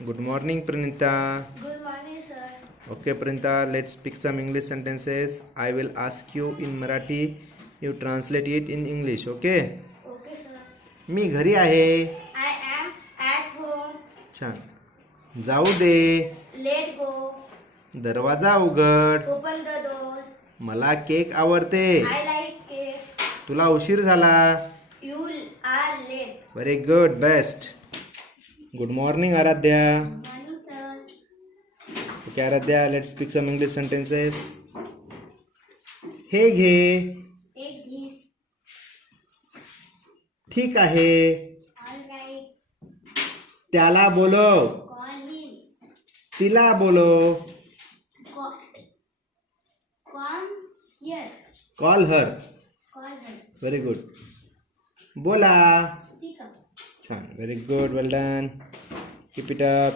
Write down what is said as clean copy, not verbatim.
Good morning, Pranita. Good morning, sir. Okay, Pranita, let's speak some English sentences. I will ask you in Marathi. You translate it in English, okay? Okay, sir. मी घरी आहे. I am at home. छान. जाऊ दे. Let go. दरवाजा उघड. Open the door. मला cake आवडते. I like cake. तुला उशीर झाला. You are late. Very good, best. Good morning, Aaradhya. Morning, sir. Okay Aaradhya, let's speak some English sentences. हे घे. Take this. ठीक आहे. All right. त्याला बोलव. Call him. तिला बोलव. Come here. Call her. Call her. Very good. बोला. Speak up. छान, very good, well done. Keep it up.